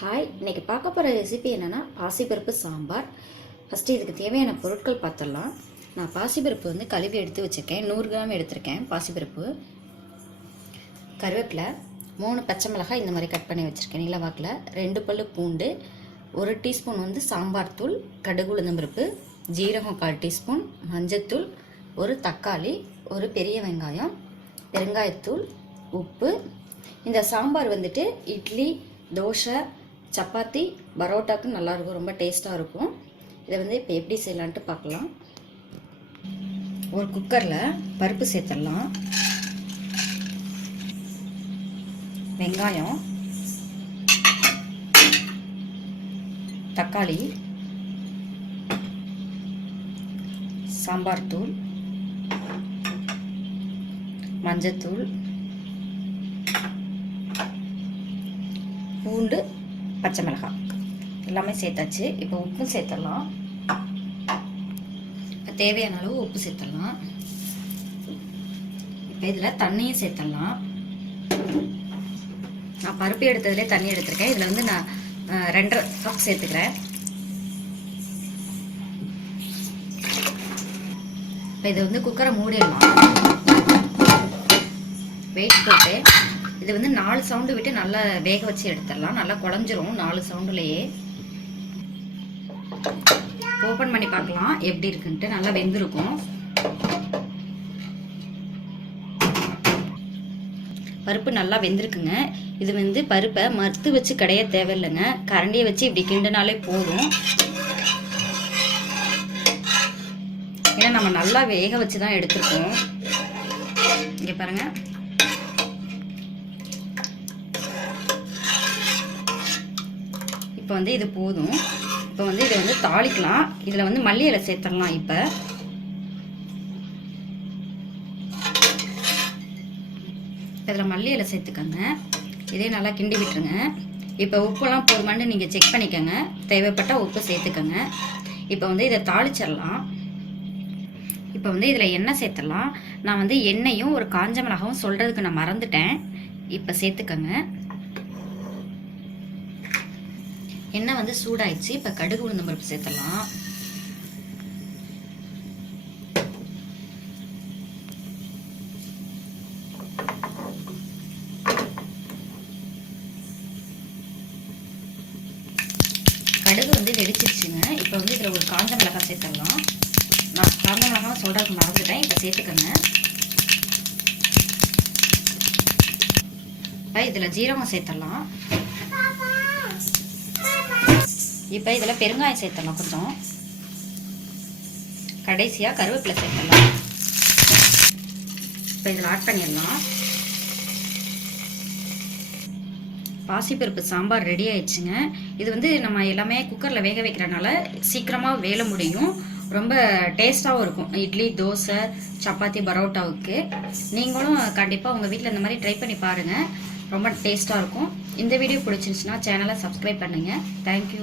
Hi இன்றைக்கி பார்க்க போகிற ரெசிபி என்னென்னா பாசிப்பருப்பு சாம்பார். ஃபஸ்ட்டு இதுக்கு தேவையான பொருட்கள் பார்த்துடலாம். நான் பாசிப்பருப்பு வந்து கழுவி எடுத்து வச்சுருக்கேன். நூறு கிராம் எடுத்திருக்கேன் பாசிப்பருப்பு. கருவேப்பிலை மூணு பச்சை மிளகாய் இந்த மாதிரி கட் பண்ணி வச்சுருக்கேன். நீலவாக்கில் ரெண்டு பல்லு பூண்டு ஒரு டீஸ்பூன் வந்து சாம்பார் தூள் கடுகு உளுந்தம்பருப்பு ஜீரகம் கால் டீஸ்பூன் மஞ்சத்தூள் ஒரு தக்காளி ஒரு பெரிய வெங்காயம் பெருங்காயத்தூள் உப்பு. இந்த சாம்பார் வந்துட்டு இட்லி தோசை சப்பாத்தி பரோட்டாக்கு நல்லாயிருக்கும் ரொம்ப டேஸ்ட்டாக இருக்கும். இதை வந்து இப்போ எப்படி செய்யலான்ட்டு பார்க்கலாம் ஒரு குக்கரில் பருப்பு சேர்த்துடலாம். வெங்காயம் தக்காளி சாம்பார் தூள் மஞ்சத்தூள் பூண்டு பச்சை மிளகாய். எல்லாமே சேர்த்தாச்சு. இப்போ உப்பு சேர்த்துடலாம். இப்போ தேவையான அளவு உப்பு சேர்த்துடலாம். இப்போ இதில் தண்ணியும் சேர்த்துடலாம். நான் பருப்பு எடுத்ததுலேயே தண்ணி எடுத்திருக்கேன். இதில் வந்து நான் ரெண்டரை கப் சேர்த்துக்கிறேன். இப்போ இதை வந்து குக்கரை மூடிடலாம். வெயிட் போட்டு இது வந்து நாலு சவுண்டு விட்டு நல்லா வேக வச்சு எடுத்துடலாம். நல்லா குழஞ்சிரும் நாலு சவுண்டுலேயே ஓப்பன் பண்ணி பார்க்கலாம். எப்படி இருக்குன்ட்டு. நல்லா வெந்திருக்கும். பருப்பு நல்லா வெந்திருக்குங்க. இது வந்து பருப்பை மறுத்து வச்சு கடைய தேவையில்லைங்க. கரண்டியை வச்சு இப்படி கிண்டுனாலே போதும். ஏன்னா நம்ம நல்லா வேக வச்சு தான் எடுத்துருக்கோம். இங்கே பாருங்க. இப்போ வந்து இது போதும். இப்போ வந்து இதை வந்து தாளிக்கலாம். இதில் வந்து மல்லி இலை சேர்த்துடலாம் இப்போ. இதில் மல்லி இலை சேர்த்துக்கோங்க. இதே நல்லா கிண்டி விட்டுருங்க. இப்போ உப்புலாம் போதுமான்னு நீங்கள் செக் பண்ணிக்கோங்க. தேவைப்பட்டால் உப்பு சேர்த்துக்கோங்க. இப்போ வந்து இதை தாளிச்சிடலாம். இப்போ வந்து இதில் எண்ணெய் சேர்த்துடலாம். நான் வந்து எண்ணெயும் ஒரு காஞ்ச மிளகாவும் சொல்கிறதுக்கு நான் மறந்துட்டேன். இப்போ சேர்த்துக்கோங்க. எண்ணெய் வந்து சூடாயிடுச்சு. இப்போ கடுகு உளுந்தம் பருப்பு சேர்த்துடலாம். கடுகு வந்து வெடிச்சிருச்சுங்க. இப்போ வந்து இதில் ஒரு காஞ்ச மிளகாய் சேர்த்துடலாம். நான் காந்த மிளகாய் சொல்கிறதுக்கு மறந்துட்டேன். இப்போ சேர்த்துக்கோங்க. இப்போ இதில் ஜீரகம் சேர்த்துடலாம். இப்போ இதில் பெருங்காயம் சேர்த்தலாம் கொஞ்சம். கடைசியாக கருவேப்பிலை சேர்த்தலாம். இப்போ இதில் ஆட் பண்ணிடலாம். பாசிப்பருப்பு சாம்பார் ரெடி ஆயிடுச்சுங்க. இது வந்து நம்ம எல்லாமே குக்கரில் வேக வைக்கிறனால சீக்கிரமாக வேலை முடியும். ரொம்ப டேஸ்ட்டாகவும் இருக்கும். இட்லி தோசை சப்பாத்தி பரோட்டாவுக்கு. நீங்களும் கண்டிப்பாக உங்கள் வீட்டில் இந்த மாதிரி ட்ரை பண்ணி பாருங்கள் ரொம்ப டேஸ்ட்டாக இருக்கும். இந்த வீடியோ பிடிச்சிருந்துச்சுன்னா சேனலை சப்ஸ்கிரைப் பண்ணுங்கள் தேங்க்யூ